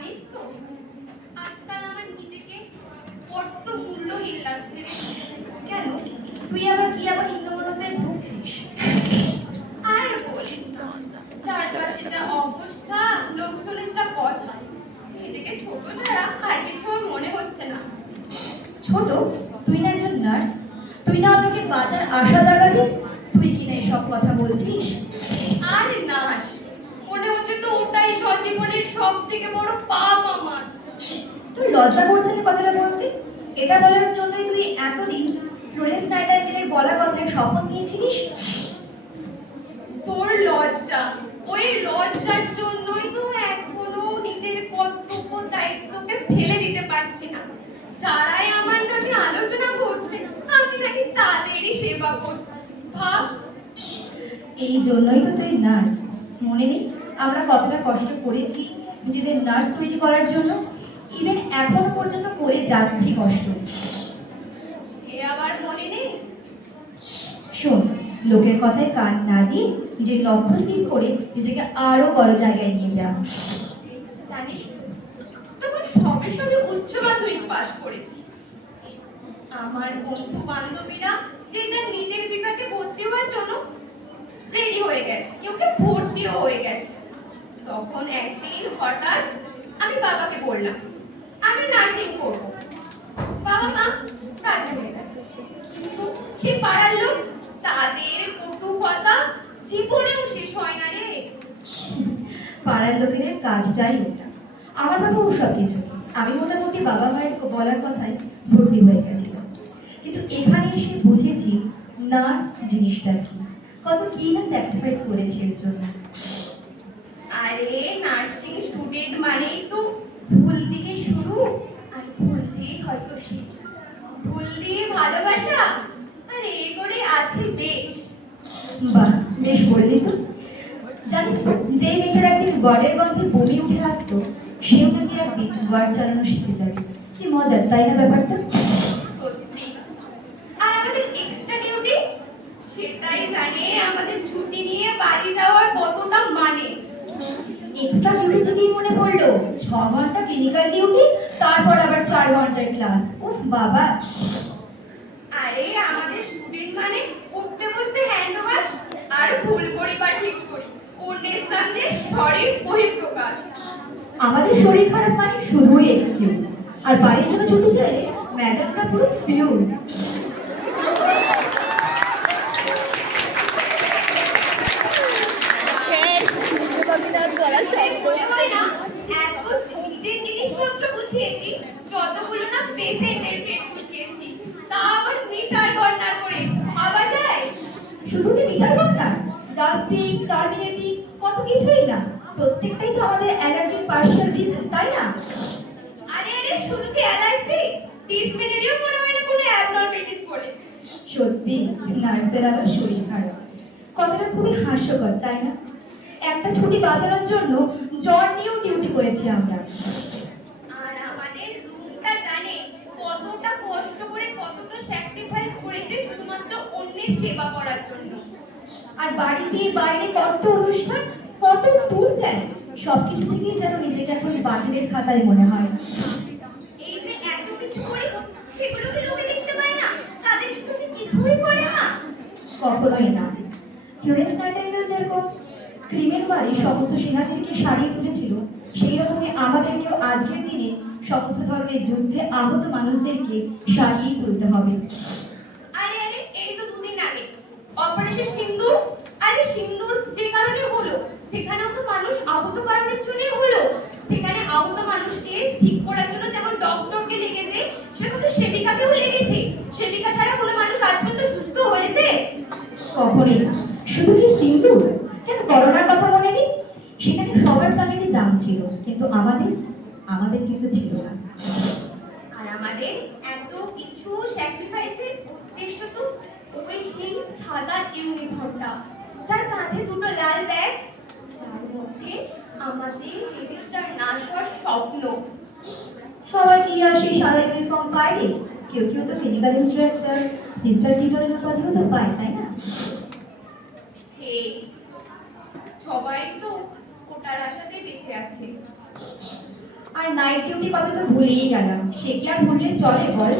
জানিস তো আজকাল আমার নিজেকে বড্ড মূল্যহীন লাগছে রে। কেন? তুই আবার হীনমন্যতায় ভুগছিস? আর বলিস না, চারপাশে যা অবস্থা, লোকজনের যা কথা, নিজেকে ছোট ছাড়া আর কিছু আমার মনে হচ্ছে না। ছোট? তুই না একজন নার্স? তুই না আমাকে বাঁচার আশা জাগাবি? তুই কি না এসব কথা বলছিস? আর নাস, মনে হচ্ছে তো ওটাই সজীবনের সব থেকে বড় পাপ আমার। তোর লজ্জা করছে না কথাটা বলতে? এটা বলার জন্যই তুই এতদিন ফ্লোরেন্স নাইটিঙ্গেলের বলা কথায় শপথ নিয়েছিলিস? তোর লজ্জা, ওই লজ্জার জন্যই তো এখনো নিজের কর্তব্য দায়িত্বকে ফেলে দিতে পারছি না। যারাই আমার নামে আলোচনা করছে, আমি নাকি তাদেরই সেবা করছি। ভাব, এই জন্যই তো তুই নার্স। মনে নেই আমরা কতটা কষ্ট করেছি নিজেদের নার্স তৈরি করার জন্য? ইভেন এখনো পর্যন্ত করে যাচ্ছি কষ্ট। এ আবার মনে নেই? শোন, লোকের কথায় কান না দিয়ে নিজের লক্ষ্য স্থির করে নিজেকে আরো বড় জায়গায় নিয়ে যা। জানিস তো, তখন সবে সবে উচ্চ মাধ্যমিক পাশ করেছি। আমার বন্ধু বান্ধবীরা যে যার নিজের বিভাগে ভর্তি হওয়ার জন্য রেডি হয়ে গেছে, কেউ কেউ ভর্তিও হয়ে গেছে। তখন একদিন হঠাৎ আমি বাবাকে বললাম আমি নার্সিং করবো। বাবা মা রাজি হয়ে গেছে, কিন্তু সে পাড়ার লোক, তাদের কটু কথা জীবনেও শেষ হয় না রে। পাড়ার লোকেদের কাজটাই ওটা। আমার বাবা ওসব কিছু নেই। আমি মোটামুটি বাবা মায়ের বলার কথায় ভর্তি হয়ে গেছিলাম, কিন্তু এখানে এসে বুঝেছি নার্স জিনিসটা কি, কত কি না স্যাক্রিফাইস করেছি এর জন্য। আরে নার্সিং স্টুডেন্ট মানেই তো ভুল দিয়ে শুরু আর ভুল দিয়ে হয়তো শেষ। ভুল দিয়ে ভালোবাসা আর এ করে আছে বেশ। বাহ, বেশ বললি তো। জানিস তো, যে মেয়েটার একদিন ওয়ার্ডের গন্ধে বমি উঠে আসতো, সেও নাকি একদিন ওয়ার্ড চালানো শিখে যাবে। কি মজার, তাই না ব্যাপারটা? সত্যি। আর আমাদের এক্সট্রা ডিউটি, সেটাই জানে আমাদের ছুটি নিয়ে বাড়ি যাওয়ার কতটা মানে। এক্সট্রা ডিউটি থেকেই মনে পড়লো, 6 ঘন্টা ক্লিনিক্যাল ডিউটি, তারপর আবার 4 ঘন্টার ক্লাস। উফ বাবা! আরে আমাদের স্টুডেন্ট মানে উঠতে বসতে হ্যান্ড ওভার, আর ভুল করি বা ঠিক করি অন্যের সামনে শরীর বহিঃপ্রকাশ। আমাদের শরীর খারাপ মানে শুধুই এক্সকিউজ, আর বাড়ির জন্য ছুটি চাইলে ম্যাডামরা পুরো ফিউজ। মনে হয় না এত নিজের জিনিসপত্র গুছিয়েছি, যতগুলো না পেশেন্টের পেট গুছিয়েছি, তা আবার মিটার গণনা করে ভাবা যায়? শুধু কি মিটার না, ডাস্টিং, কার্বিনেটিং, কত কিছুই না। প্রত্যেকটাই তো আমাদের অ্যালার্জির পার্শিয়াল রিজন, তাই না? আরে আরে, শুধু কি অ্যালার্জি? ডিসমেনোরিয়াও মনে হয় না কোনো অ্যাবনর্মালিটিস করে। সত্যি, নার্সদের আবার শরীর খারাপ, কথাটা খুবই হাস্যকর, তাই না? একটা ছুটি বাঁচানোর জন্য জ্বর নিয়েও ডিউটি করেছি আমরা। আর আমাদের রুমটা জানে কতটা কষ্ট করে, কতটা স্যাক্রিফাইস করেছে শুধুমাত্র অন্যের সেবা করার জন্য। আর বাড়িতে বাইরে কত অনুষ্ঠান, কত ট্যুর যায়, সবকিছু থেকেই যেন নিজেকে এখন বাহিরের খাতায় মনে হয়। এই যে এত কিছু করি, সেগুলো কি লোকে দেখতে পায় না? তাদের কিছু কিছুই করে না। কখনোই না। ফ্লোরেন্স নাইটিঙ্গেল যেরকম ক্রিমের বাড়ি সমস্ত সেনাদেরকে সারিয়ে তুলেছিল, সেই রকমই আমাদেরকেও আজকের দিনে সমস্ত ধরনের যুদ্ধে আহত মানুষদেরকে সারিয়ে তুলতে হবে। আরে আরে, এই তো দুদিন আগে অপারেশন সিন্দুর। আরে সিন্দুর যে কারণে হলো, সেখানেও তো মানুষ আহত কারণের জন্যই হলো। সেখানে আহত মানুষকে ঠিক করার জন্য যেমন ডক্টরকে লেগেছে, সেরকম তো সেবিকাকেও লেগেছে। সেবিকা ছাড়া কোনো মানুষ আজ পর্যন্ত সুস্থ হয়েছে? কখনোই না। শুধু কি সিন্দুর, কেন করোনার কথা মনে নেই? সেখানে সবার প্রাণেরই দাম ছিল, কিন্তু আমাদের আমাদের কিন্তু ছিল না। আর আমাদের এত কিছু স্যাক্রিফাইসের উদ্দেশ্য তো ওই সেই সাদা ইউনিফর্মটা, যার কাঁধে দুটো লাল ব্যাগ, যার মধ্যে আমাদের রেজিস্টার নাশ হওয়ার স্বপ্ন। সবাই কি আর সেই সাদা ইউনিফর্ম পায় রে? কেউ কেউ তো ক্লিনিক্যাল ইন্সট্রাক্টর, সিস্টার টিউটরের উপাধিও তো পায়, তাই না? সেই সবাই তো ওটার আশাতেই বেঁচে আছে। আর নাইট ডিউটি কথা তো ভুলেই গেলাম, সে কি আর ভুললে চলে বল?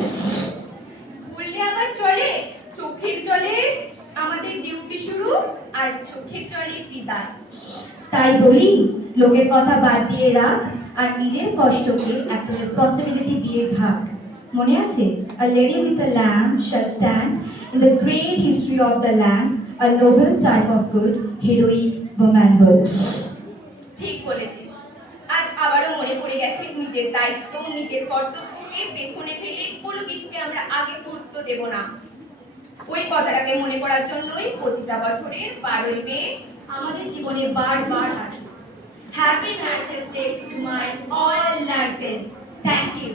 বললে আবার চলে, চোখের জলে আমাদের ডিউটি শুরু আর চোখের জলে বিদায়। তাই বলি, লোকের কথা বাদ দিয়ে রাখ আর নিজের কষ্টকে একটা রেসপন্সিবিলিটি দিয়ে থাক। মনে আছে, a lady with a lamb shall stand in the great history of the land, a noble type of good heroic womanhood. ঠিক বলেছিস। আজ আবারও মনে পড়ে গেছে নিজের দায়িত্ব, নিজের কর্তব্যকে পেছনে ফেলে কোনো কিছুকে আমরা আগে গুরুত্ব দেব না। ওই কথাটাকে মনে করার জন্যই প্রতিটা বছরের 12ই মে আমাদের জীবনে বারবার আসে। Happy nurses day to my all nurses. Thank you.